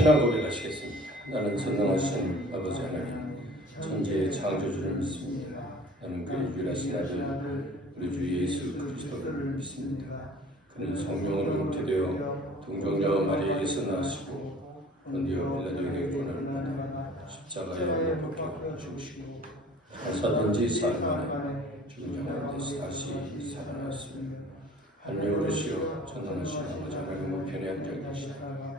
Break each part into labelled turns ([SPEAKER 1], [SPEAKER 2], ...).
[SPEAKER 1] 신앙 고백하시겠습니다. 나는 전능하신 아버지 하나님, 천지의 창조주를 믿습니다. 나는 그의 유일하신 아들, 우리 주 예수 그리스도를 믿습니다. 그는 성령으로 잉태되어 동정녀 마리아에서 나시고 본디오 빌라도에게 고난을 받아 십자가에 못 박혀 죽으시고 사사든지 사흘 만에 죽은 자 다시 살아났습니다. 오르시어 전능하신 아버지 하나님의 편에 앉아 계시다.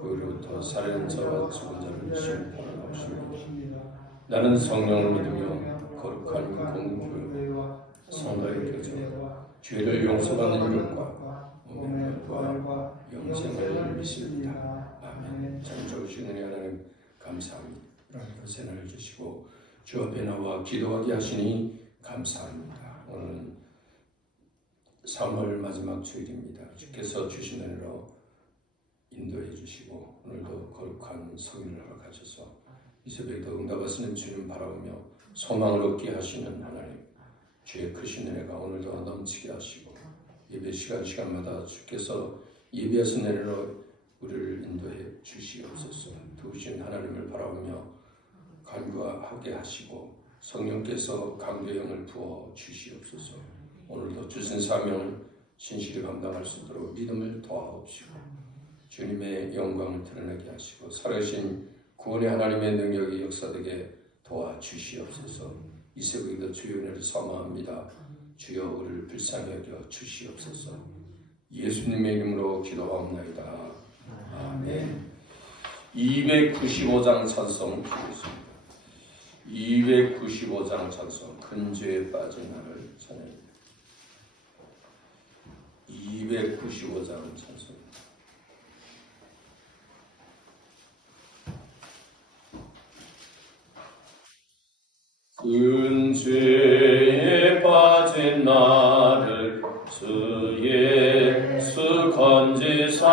[SPEAKER 1] 그로부터 살아있는 자와 죽은 자를 심판하러 오십니다. 나는 성령을 믿으며 거룩한 공교회 성가의 교제 죄를 용서받는 것과 운명과 영생을 믿습니다. 아멘. 참 좋으신 은혜 하나님 감사합니다. 새날을 주시고 주 앞에 나와 기도하게 하시니 감사합니다. 오늘은 3월 마지막 주일입니다. 주께서 주신 은혜로 인도해 주시고 오늘도 거룩한 성인을 허락하셔서 이 새벽에도 응답하시는 주님 바라보며 소망을 얻게 하시는 하나님 주의 크신 은혜가 오늘도 넘치게 하시고 예배 시간 시간마다 주께서 예배하신 은혜로 우리를 인도해 주시옵소서. 도우신 하나님을 바라보며 간구하게 하시고 성령께서 강조형을 부어 주시옵소서. 오늘도 주신 사명을 신실히 감당할 수 있도록 믿음을 더하옵시고 주님의 영광을 드러내게 하시고 살아계신 구원의 하나님의 능력이 역사되게 도와주시옵소서. 이 새벽에도 주의 은혜를 사모합니다. 주여 우리를 불쌍히 여겨 주시옵소서. 예수님의 이름으로 기도하옵나이다. 아멘. 295장 찬송 드리겠습니다. 295장 찬송 근죄에 빠진 나를 찬양합니다. 295장 찬송 근죄에 빠진 나를 주 예수 건지사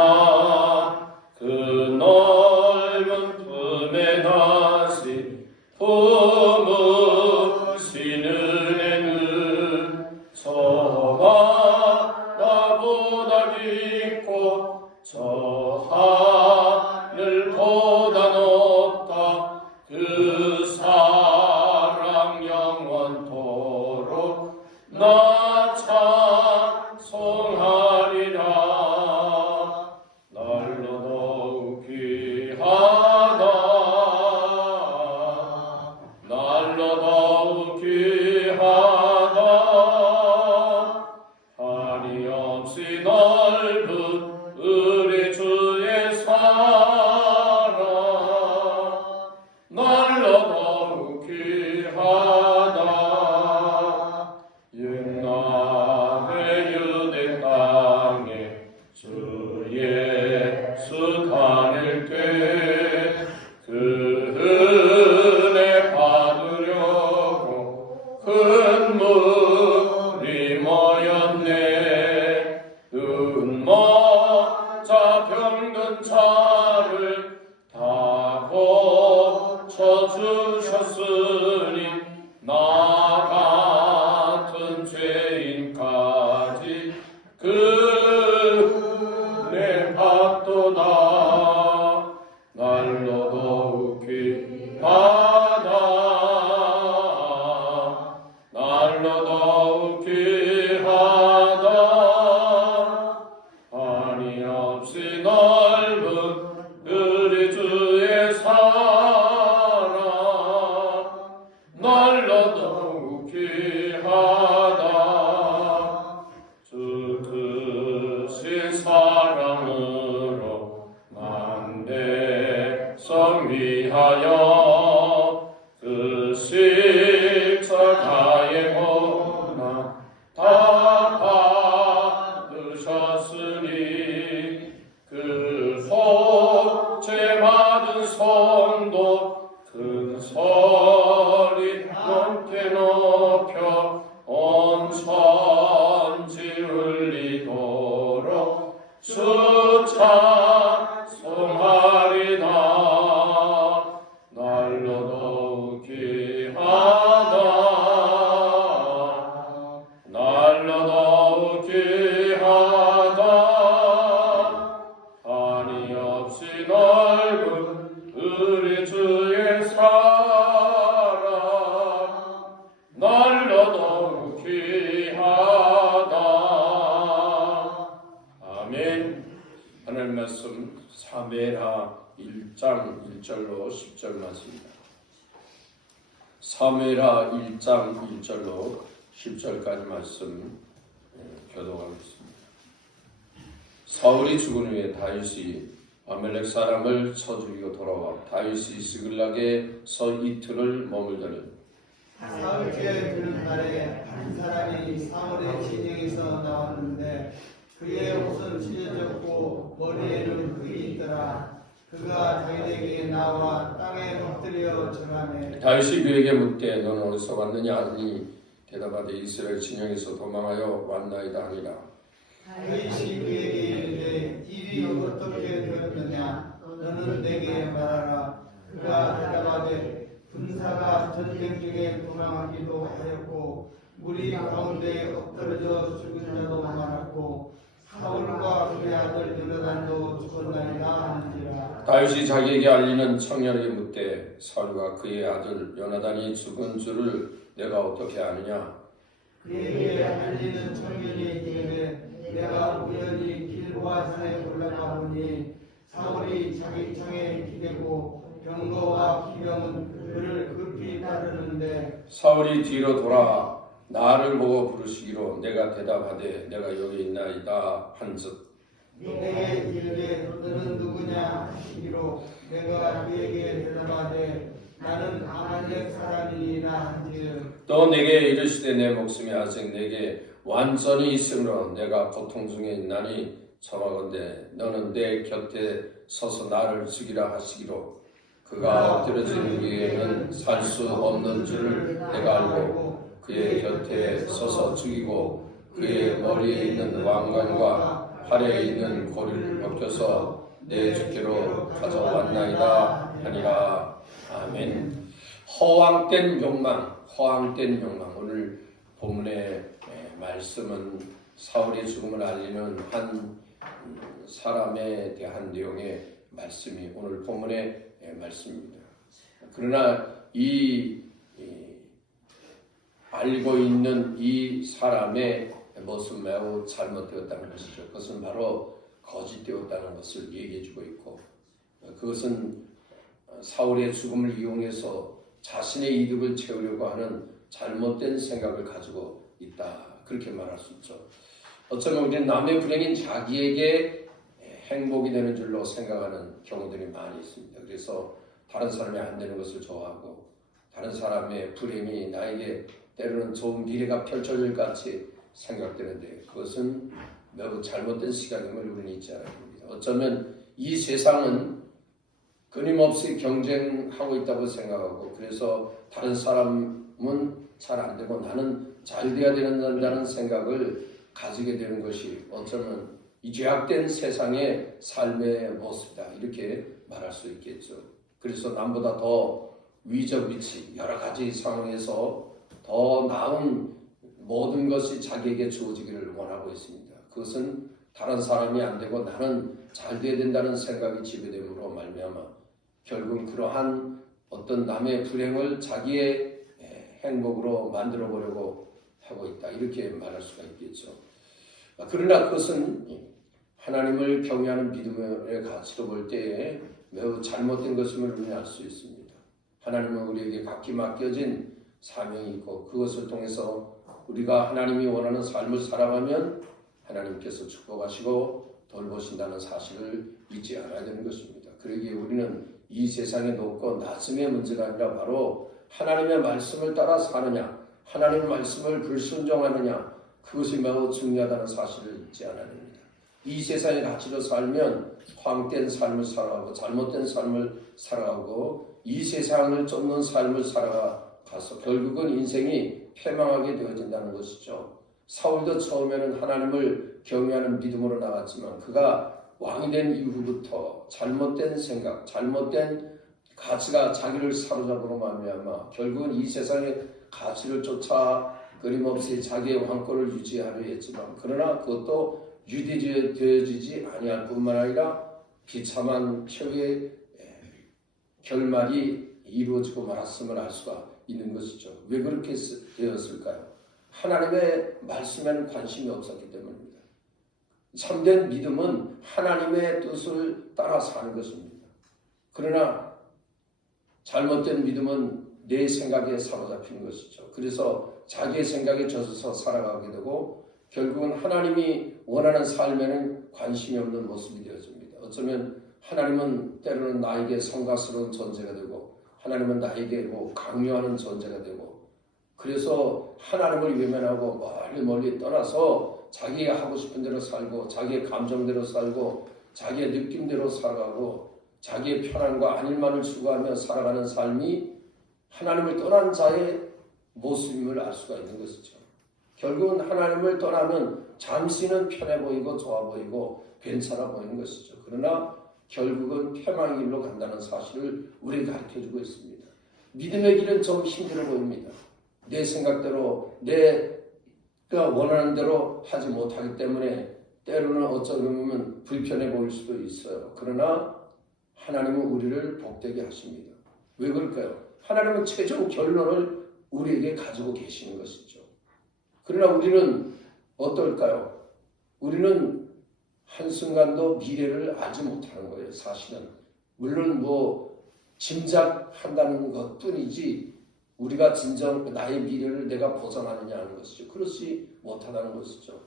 [SPEAKER 1] 그 넓은 품에 다 예 넓은 우리 주의 사랑 날로도 귀하다. 아멘. 하늘 말씀 사메라 1장 1절로 10절 말씀입니다. 사메라 1장 1절로 10절까지 말씀 예, 교도하겠습니다. 사울이 죽은 후에 다윗이 아멜렉 사람을 쳐 죽이고 돌아와 다윗이 스글락에 서 이틀을 머물더니
[SPEAKER 2] 사흘 주에 그는 날에 한 사람이 사울의 진영에서 나왔는데 그의 옷은 찢어졌고 머리에는 흙이 있더라. 그가 다윗에게 나와 땅에 엎드려 절하매
[SPEAKER 1] 다윗이 그에게 묻되 너는 어디서 왔느냐 하니 대답하되 이스라엘 진영에서 도망하여 왔나이다 아니라
[SPEAKER 2] 다윗이 그에게 이르되 일이 어떻게 되었느냐? 너는 내게 말하라. 그가 대답하되 군사가 전쟁 중에 도망하기도 하였고 무리 가운데 엎드러져 죽은 자도 많았고 사울과 그의 아들 요나단도 죽었나이다 하는지라.
[SPEAKER 1] 다윗이 자기에게 알리는 청년에게 묻되 사울과 그의 아들 요나단이 죽은 줄을 내가 어떻게 아느냐?
[SPEAKER 2] 그에게 알리는 청년이 이르되 내가 우연히 길보아 산에 올라가 보니 사울이 자기 창에 기대고 병거와 기병은 그를 급히 따르는데
[SPEAKER 1] 사울이 뒤로 돌아 나를 보고 부르시기로 내가 대답하되 내가 여기 있나이다 한즉
[SPEAKER 2] 내게 이르되 너는 누구냐 하시기로 내가 그에게 대답하되 나는 아말렉 사람이니라 한즉
[SPEAKER 1] 또 내게 이르시되 내 목숨이 아직 내게 완전히 있으므로 내가 고통 중에 있나니 청하건대 너는 내 곁에 서서 나를 죽이라 하시기로. 그가 엎드려진 위에는 살 수 없는 줄을 내가 알고 그의 곁에 서서 죽이고 그의 머리에 있는 왕관과 팔에 있는 고리를 벗겨서 내 주께로 가져왔나이다 하니라 아멘 허황된 욕망 허황된 욕망 오늘 본문의 에, 말씀은 사울의 죽음을 알리는 한 음, 사람에 대한 내용의 말씀이 오늘 본문의 에, 말씀입니다. 그러나 이, 이 알고 있는 이 사람의 모습 매우 잘못되었다는 것이죠. 그것은 바로 거짓되었다는 것을 얘기해주고 있고 그것은 사울의 죽음을 이용해서 자신의 이득을 채우려고 하는 잘못된 생각을 가지고 있다. 그렇게 말할 수 있죠. 어쩌면 우리는 남의 불행인 자기에게 행복이 되는 줄로 생각하는 경우들이 많이 있습니다. 그래서 다른 사람이 안 되는 것을 좋아하고 다른 사람의 불행이 나에게 때로는 좋은 미래가 펼쳐질 것 같이 생각되는데 그것은 매우 잘못된 시각임을 우리는 잊지 않아야 됩니다. 어쩌면 이 세상은 끊임없이 경쟁하고 있다고 생각하고 그래서 다른 사람은 잘 안 되고 나는 잘 돼야 된다는 생각을 가지게 되는 것이 어쩌면 이 죄악된 세상의 삶의 모습이다 이렇게 말할 수 있겠죠. 그래서 남보다 더 위적 위치 여러 가지 상황에서 더 나은 모든 것이 자기에게 주어지기를 원하고 있습니다. 그것은 다른 사람이 안 되고 나는 잘 돼야 된다는 생각이 지배됨으로 말미암아 결국 그러한 어떤 남의 불행을 자기의 행복으로 만들어 보려고 하고 있다 이렇게 말할 수가 있겠죠. 그러나 그것은 하나님을 경외하는 믿음의 가치로 볼 때에 매우 잘못된 것임을 알수 있습니다. 하나님은 우리에게 각기 맡겨진 사명이 있고 그것을 통해서 우리가 하나님이 원하는 삶을 살아가면 하나님께서 축복하시고 돌보신다는 사실을 잊지 않아야 되는 것입니다. 그러기에 우리는 이 세상의 높고 낮음의 문제가 아니라 바로 하나님의 말씀을 따라 사느냐, 하나님의 말씀을 불순종하느냐, 그것이 매우 중요하다는 사실을 잊지 않아야 됩니다. 이 세상의 가치로 살면 황된 삶을 살아가고 잘못된 삶을 살아가고 이 세상을 쫓는 삶을 살아가서 결국은 인생이 패망하게 되어진다는 것이죠. 사울도 처음에는 하나님을 경외하는 믿음으로 나갔지만 그가 왕이 된 이후부터 잘못된 생각, 잘못된 가치가 자기를 사로잡으로 말미암아 결국은 이 세상의 가치를 쫓아 끊임없이 자기의 왕권을 유지하려 했지만 그러나 그것도 유지되어지지 아니할 뿐만 아니라 비참한 최후의 결말이 이루어지고 말았음을 알 수가 있는 것이죠. 왜 그렇게 되었을까요? 하나님의 말씀에는 관심이 없었기 때문입니다. 참된 믿음은 하나님의 뜻을 따라 사는 것입니다. 그러나 잘못된 믿음은 내 생각에 사로잡히는 것이죠. 그래서 자기의 생각에 젖어서 살아가게 되고 결국은 하나님이 원하는 삶에는 관심이 없는 모습이 되어집니다. 어쩌면 하나님은 때로는 나에게 성가스러운 존재가 되고 하나님은 나에게 뭐 강요하는 존재가 되고 그래서 하나님을 외면하고 멀리 멀리 떠나서 자기가 하고 싶은 대로 살고 자기의 감정대로 살고 자기의 느낌대로 살아가고 자기의 편안과 안일만을 추구하며 살아가는 삶이 하나님을 떠난 자의 모습임을 알 수가 있는 것이죠. 결국은 하나님을 떠나면 잠시는 편해 보이고 좋아 보이고 괜찮아 보이는 것이죠. 그러나 결국은 패망의 길로 간다는 사실을 우리에게 가르쳐 주고 있습니다. 믿음의 길은 좀 힘들어 보입니다. 내 생각대로 내 가 원하는 대로 하지 못하기 때문에 때로는 어쩌면 불편해 보일 수도 있어요. 그러나 하나님은 우리를 복되게 하십니다. 왜 그럴까요? 하나님은 최종 결론을 우리에게 가지고 계시는 것이죠. 그러나 우리는 어떨까요? 우리는 한순간도 미래를 알지 못하는 거예요, 사실은. 물론 뭐 짐작한다는 것 뿐이지 우리가 진정 나의 미래를 내가 보장하느냐 하는 것이죠. 그렇지 못하다는 것이죠.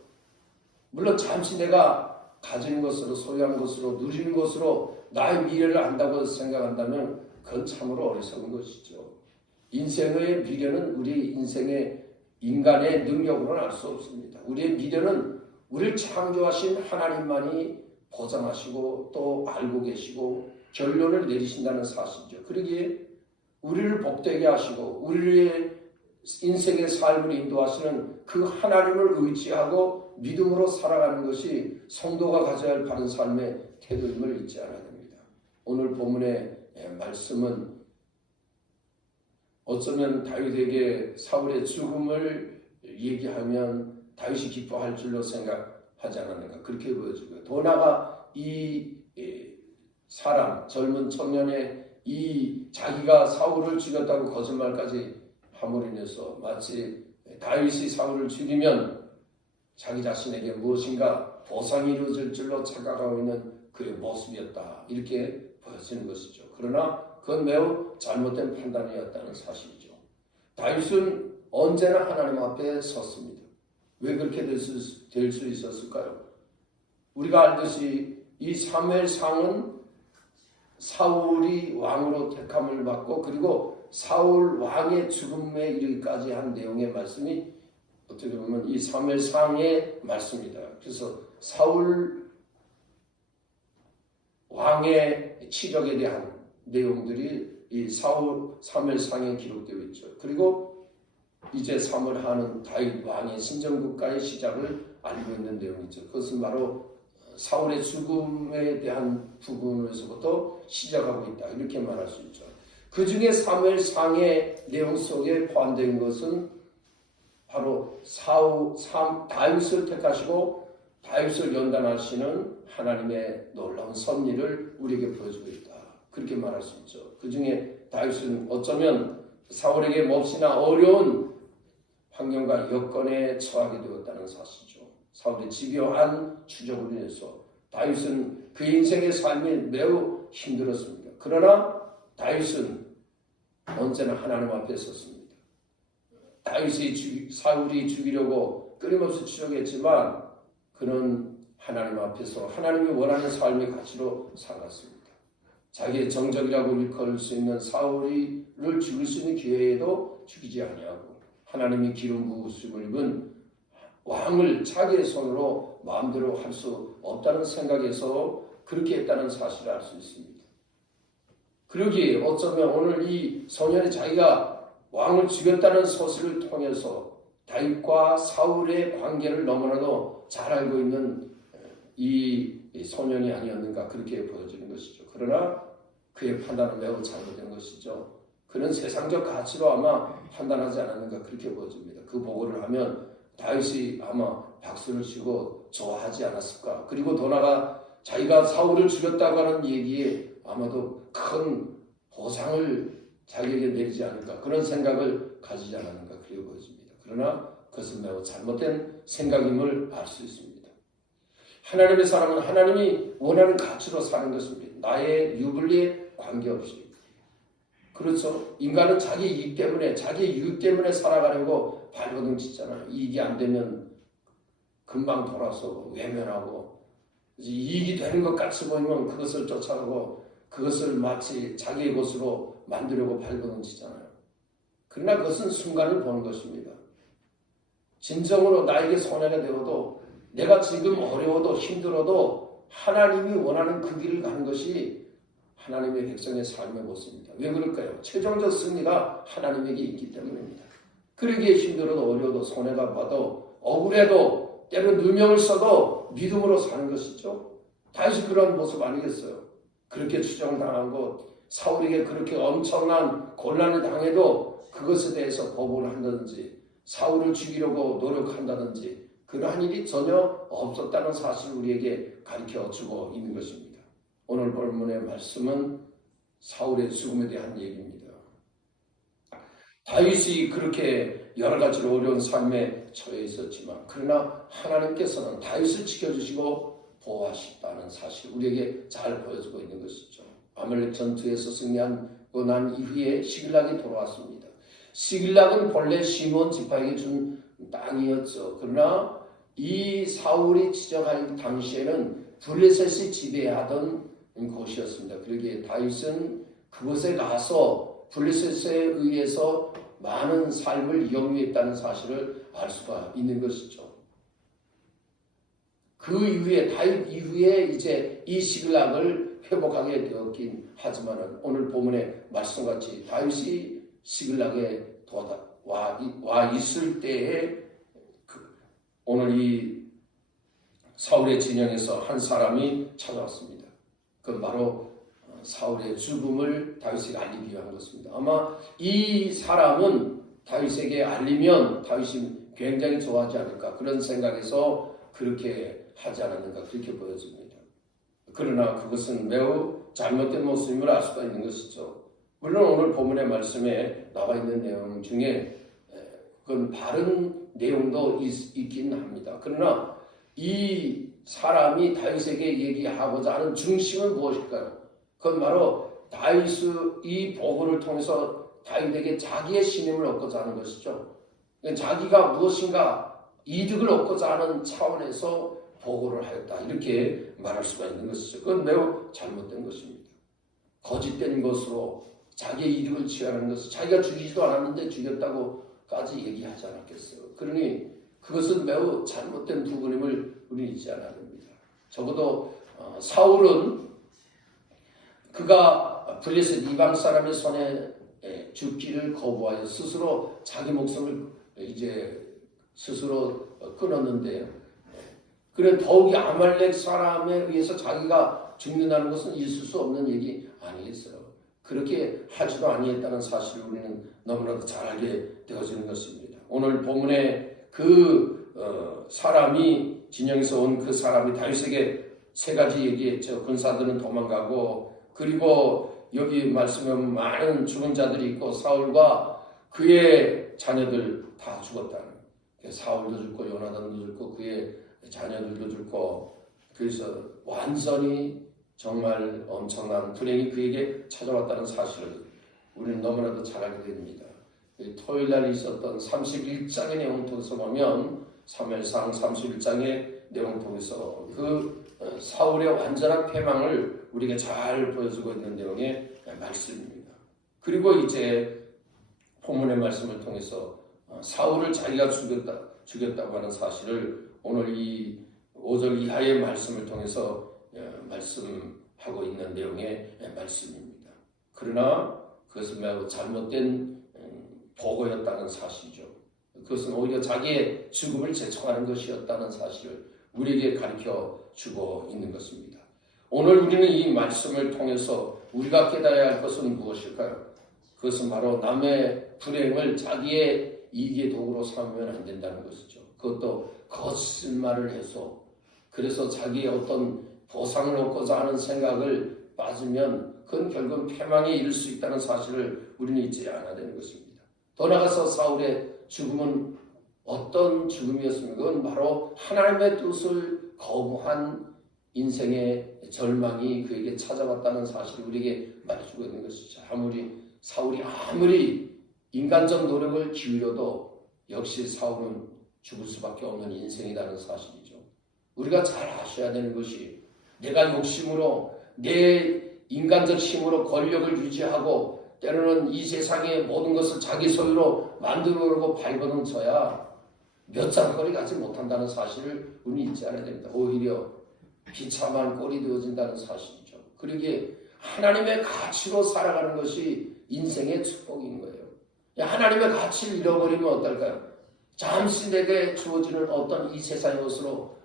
[SPEAKER 1] 물론 잠시 내가 가진 것으로 소유한 것으로 누리는 것으로 나의 미래를 안다고 생각한다면 그건 참으로 어리석은 것이죠. 인생의 미래는 우리 인생의 인간의 능력으로는 알 수 없습니다. 우리의 미래는 우리를 창조하신 하나님만이 보장하시고 또 알고 계시고 결론을 내리신다는 사실이죠. 그러기에 우리를 복되게 하시고 우리의 인생의 삶을 인도하시는 그 하나님을 의지하고 믿음으로 살아가는 것이 성도가 가져야 할 바른 삶의 태도임을 잊지 않아야 됩니다. 오늘 본문의 말씀은 어쩌면 다윗에게 사울의 죽음을 얘기하면 다윗이 기뻐할 줄로 생각하지 않았는가 그렇게 보여지고요. 더 나아가 이 사람 젊은 청년의 이 자기가 사울을 죽였다고 거짓말까지 인해서 마치 다윗이 사울을 죽이면 자기 자신에게 무엇인가 보상이 이루어질 줄로 착각하고 있는 그의 모습이었다 이렇게 보여지는 것이죠. 그러나 그건 매우 잘못된 판단이었다는 사실이죠. 다윗은 언제나 하나님 앞에 섰습니다. 왜 그렇게 될 수, 될수 있었을까요? 우리가 알듯이 이 사무엘상은 사울이 왕으로 택함을 받고 그리고 사울 왕의 죽음에 이르기까지 한 내용의 말씀이 어떻게 보면 이 사무엘상의 말씀이다. 그래서 사울 왕의 치력에 대한 내용들이 이 사울 사무엘상에 기록되어 있죠. 그리고 이제 사무엘하는 다윗 왕의 신정국가의 시작을 알고 있는 내용이죠. 그것은 바로 사울의 죽음에 대한 부분에서부터 시작하고 있다. 이렇게 말할 수 있죠. 그 중에 사무엘 상의 내용 속에 포함된 것은 바로 사우 삼 다윗을 택하시고 다윗을 연단하시는 하나님의 놀라운 섭리를 우리에게 보여주고 있다. 그렇게 말할 수 있죠. 그 중에 다윗은 어쩌면 사울에게 몹시나 어려운 환경과 여건에 처하게 되었다는 사실이죠. 사울의 집요한 추적으로 인해서 다윗은 그 인생의 삶이 매우 힘들었습니다. 그러나 다윗은 언제나 하나님 앞에 섰습니다. 다윗이 죽, 사울이 죽이려고 끊임없이 추적했지만 그는 하나님 앞에서 하나님이 원하는 삶의 가치로 살았습니다. 자기의 정적이라고 일컬을 수 있는 사울이를 죽일 수 있는 기회에도 죽이지 아니하고 하나님이 기름 부으심을 입은 왕을 자기의 손으로 마음대로 할 수 없다는 생각에서 그렇게 했다는 사실을 알 수 있습니다. 그러기에 어쩌면 오늘 이 소년이 자기가 왕을 죽였다는 소식을 통해서 다윗과 사울의 관계를 너무나도 잘 알고 있는 이 소년이 아니었는가 그렇게 보여지는 것이죠. 그러나 그의 판단은 매우 잘못된 것이죠. 그는 세상적 가치로 아마 판단하지 않았는가 그렇게 보여집니다. 그 보고를 하면 다윗이 아마 박수를 치고 좋아하지 않았을까. 그리고 더 나아가 자기가 사울을 죽였다고 하는 얘기에 아마도 큰 보상을 자기에게 내리지 않을까 그런 생각을 가지지 않았는가 그렇게 보여집니다. 그러나 그것은 매우 잘못된 생각임을 알 수 있습니다. 하나님의 사람은 하나님이 원하는 가치로 사는 것입니다. 나의 유불리에 관계없이. 그렇죠. 인간은 자기 이익 때문에, 자기 유익 때문에 살아가려고 발버둥 치잖아요. 이익이 안 되면 금방 돌아서고 외면하고 이익이 되는 것 같이 보이면 그것을 쫓아가고 그것을 마치 자기의 것으로 만들려고 발버둥 치잖아요. 그러나 그것은 순간을 보는 것입니다. 진정으로 나에게 손해가 되어도 내가 지금 어려워도 힘들어도 하나님이 원하는 그 길을 가는 것이 하나님의 백성의 삶의 모습입니다. 왜 그럴까요? 최종적 승리가 하나님에게 있기 때문입니다. 그러기에 힘들어도 어려워도 손해가 봐도 억울해도 때로 누명을 써도 믿음으로 사는 것이죠. 다시 그런 모습 아니겠어요? 그렇게 추정당하고 사울에게 그렇게 엄청난 곤란을 당해도 그것에 대해서 거부를 한다든지 사울을 죽이려고 노력한다든지 그러한 일이 전혀 없었다는 사실을 우리에게 가르쳐 주고 있는 것입니다. 오늘 본문의 말씀은 사울의 죽음에 대한 얘기입니다. 다윗이 그렇게 여러 가지로 어려운 삶에 처해 있었지만 그러나 하나님께서는 다윗을 지켜주시고 보호하셨다는 사실 우리에게 잘 보여주고 있는 것이죠. 아말렉 전투에서 승리하고 난 이후에 시글락이 돌아왔습니다. 시글락은 본래 시몬 지파에게 준 땅이었죠. 그러나 이 사울이 지정할 당시에는 블레셋이 지배하던 곳이었습니다. 그러기에 다윗은 그곳에 가서 블레셋에 의해서 많은 삶을 영위했다는 사실을 알 수가 있는 것이죠. 그 이후에 다윗 이후에 이제 이 시글락을 회복하게 되었긴 하지만은 오늘 본문의 말씀같이 다윗이 시글락에 도다 와, 와 있을 때에 그 오늘 이 사울의 진영에서 한 사람이 찾아왔습니다. 그 바로 사울의 죽음을 다윗에게 알리기 위한 것입니다. 아마 이 사람은 다윗에게 알리면 다윗이 굉장히 좋아하지 않을까 그런 생각에서 그렇게 하지 않았는가 그렇게 보여집니다. 그러나 그것은 매우 잘못된 모습임을 알 수가 있는 것이죠. 물론 오늘 본문의 말씀에 나와 있는 내용 중에 그건 바른 내용도 있, 있긴 합니다. 그러나 이 사람이 다윗에게 얘기하고자 하는 중심은 무엇일까요? 그건 바로 다윗의 이 보고를 통해서 다윗에게 자기의 신임을 얻고자 하는 것이죠. 자기가 무엇인가 이득을 얻고자 하는 차원에서 보고를 하였다. 이렇게 말할 수가 있는 것이죠. 그건 매우 잘못된 것입니다. 거짓된 것으로 자기의 이득을 취하는 것을 자기가 죽이지도 않았는데 죽였다고까지 얘기하지 않았겠어요. 그러니 그것은 매우 잘못된 부분임을 우리는 잊지 않아야 됩니다. 적어도 어, 사울은 그가 블레셋 이방 사람의 손에 죽기를 거부하여 스스로 자기 목숨을 이제 스스로 끊었는데요. 그래 더욱이 아말렉 사람에 의해서 자기가 죽는다는 것은 있을 수 없는 얘기 아니겠어요. 그렇게 하지도 아니했다는 사실을 우리는 너무나도 잘 알게 되어지는 것입니다. 오늘 본문에 그 어, 사람이 진영에서 온 그 사람이 다윗에게 세 가지 얘기했죠. 군사들은 도망가고 그리고 여기 말씀에 많은 죽은 자들이 있고 사울과 그의 자녀들 다 죽었다는 사울도 죽고 요나단도 죽고 그의 자녀들도 죽고 그래서 완전히 정말 엄청난 불행이 그에게 찾아왔다는 사실을 우리는 너무나도 잘 알게 됩니다. 토요일 날 있었던 31장의 내용 통해서 보면 3일상 31장의 내용 통해서 그 사울의 완전한 패망을 우리에게 잘 보여주고 있는 내용의 말씀입니다. 그리고 이제 본문의 말씀을 통해서 사울을 자기가 죽였다, 죽였다고 하는 사실을 오늘 이 5절 이하의 말씀을 통해서 말씀하고 있는 내용의 말씀입니다. 그러나 그것은 매우 잘못된 보고였다는 사실이죠. 그것은 오히려 자기의 죽음을 제청하는 것이었다는 사실을 우리에게 가르쳐 주고 있는 것입니다. 오늘 우리는 이 말씀을 통해서 우리가 깨달아야 할 것은 무엇일까요? 그것은 바로 남의 불행을 자기의 이익의 도구로 삼으면 안 된다는 것이죠. 그것도 거짓말을 해서 그래서 자기의 어떤 보상을 얻고자 하는 생각을 빠지면 그건 결국 패망에 이를 수 있다는 사실을 우리는 잊지 않아야 되는 것입니다. 더 나아가서 사울의 죽음은 어떤 죽음이었습니까? 그건 바로 하나님의 뜻을 거부한 인생의 절망이 그에게 찾아왔다는 사실을 우리에게 말해주고 있는 것이죠. 아무리 사울이 아무리 인간적 노력을 기울여도 역시 사울은 죽을 수밖에 없는 인생이라는 사실이죠. 우리가 잘 아셔야 되는 것이 내가 욕심으로 내 인간적 힘으로 권력을 유지하고 때로는 이 세상의 모든 것을 자기 소유로 만들어오려고 발버둥 쳐야 몇 장거리 가지 못한다는 사실을 우리는 잊지 않아야 됩니다. 오히려 비참한 꼴이 되어진다는 사실이죠. 그러기에 하나님의 가치로 살아가는 것이 인생의 축복인 거예요. 하나님의 가치를 잃어버리면 어떨까요? 잠시 내게 주어지는 어떤 이 세상의 것으로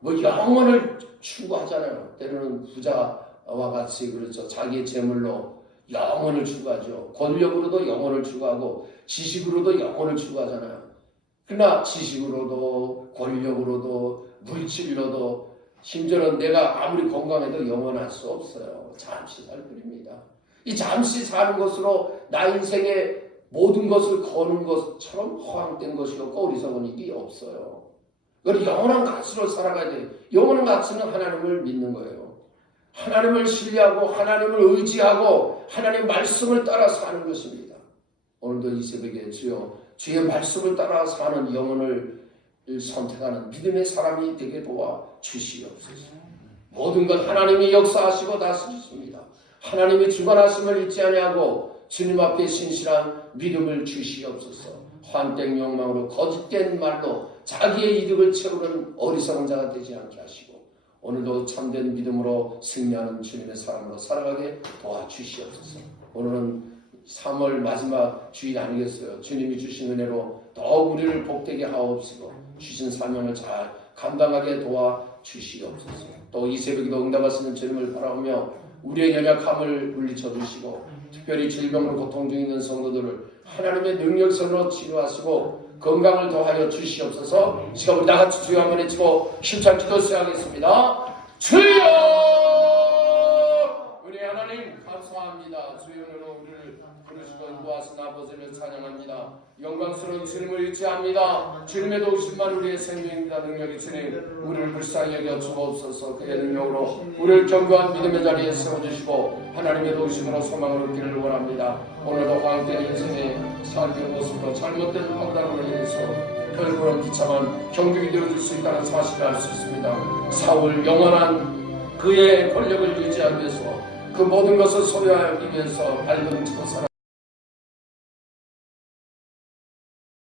[SPEAKER 1] 뭐 영혼을 추구하잖아요. 때로는 부자와 같이 그렇죠. 자기의 재물로 영혼을 추구하죠. 권력으로도 영혼을 추구하고 지식으로도 영혼을 추구하잖아요. 그러나 지식으로도 권력으로도 물질로도 심지어는 내가 아무리 건강해도 영원할 수 없어요. 잠시 살 뿐입니다. 이 잠시 사는 것으로 나 인생의 모든 것을 거는 것처럼 허황된 것이 없고 어리석은 일이 없어요. 그리고 영원한 가치로 살아가야 돼요. 영원한 가치는 하나님을 믿는 거예요. 하나님을 신뢰하고 하나님을 의지하고 하나님 말씀을 따라 사는 것입니다. 오늘도 이 새벽에 주여 주의 말씀을 따라 사는 영혼을 선택하는 믿음의 사람이 되게 도와 주시옵소서. 모든 것 하나님이 역사하시고 다스리십니다. 하나님이 주관하심을 잊지 아니하고 주님 앞에 신실한 믿음을 주시옵소서. 환땡 욕망으로 거짓된 말로 자기의 이득을 채우는 어리석은 자가 되지 않게 하시고 오늘도 참된 믿음으로 승리하는 주님의 사람으로 살아가게 도와주시옵소서. 오늘은 3월 마지막 주일 아니겠어요. 주님이 주신 은혜로 더욱 우리를 복되게 하옵시고 주신 사명을 잘 감당하게 도와주시옵소서. 또 이 새벽에도 응답하시는 주님을 바라보며 우리의 연약함을 물리쳐 주시고 특별히 질병으로 고통 중에 있는 성도들을 하나님의 능력선으로 치료하시고 건강을 더하여 주시옵소서. 시간 우리 다 같이 주여 한번 외치고 힘찬 기도 시작하겠습니다. 주여! 우리 하나님 감사합니다. 주의 은혜로 우리를 부르시고 인도하신 아버지를 찬양합니다. 영광스러운 주님을 의지합니다. 주님의 도우심만 우리의 생명입니다. 능력이 주님 우리를 불쌍히 여겨 주옵소서 그의 능력으로 우리를 견고한 믿음의 자리에 세워주시고 하나님의 도우심으로 소망을 얻기를 원합니다. 오늘도 황된 인생의 살기의 모습으로 잘못된 판단으로 인해서 결국은 비참한 경중이 되어줄 수 있다는 사실을 알 수 있습니다. 사울 영원한 그의 권력을 유지하기 위해서 그 모든 것을 소유하기 위해서 치고 살아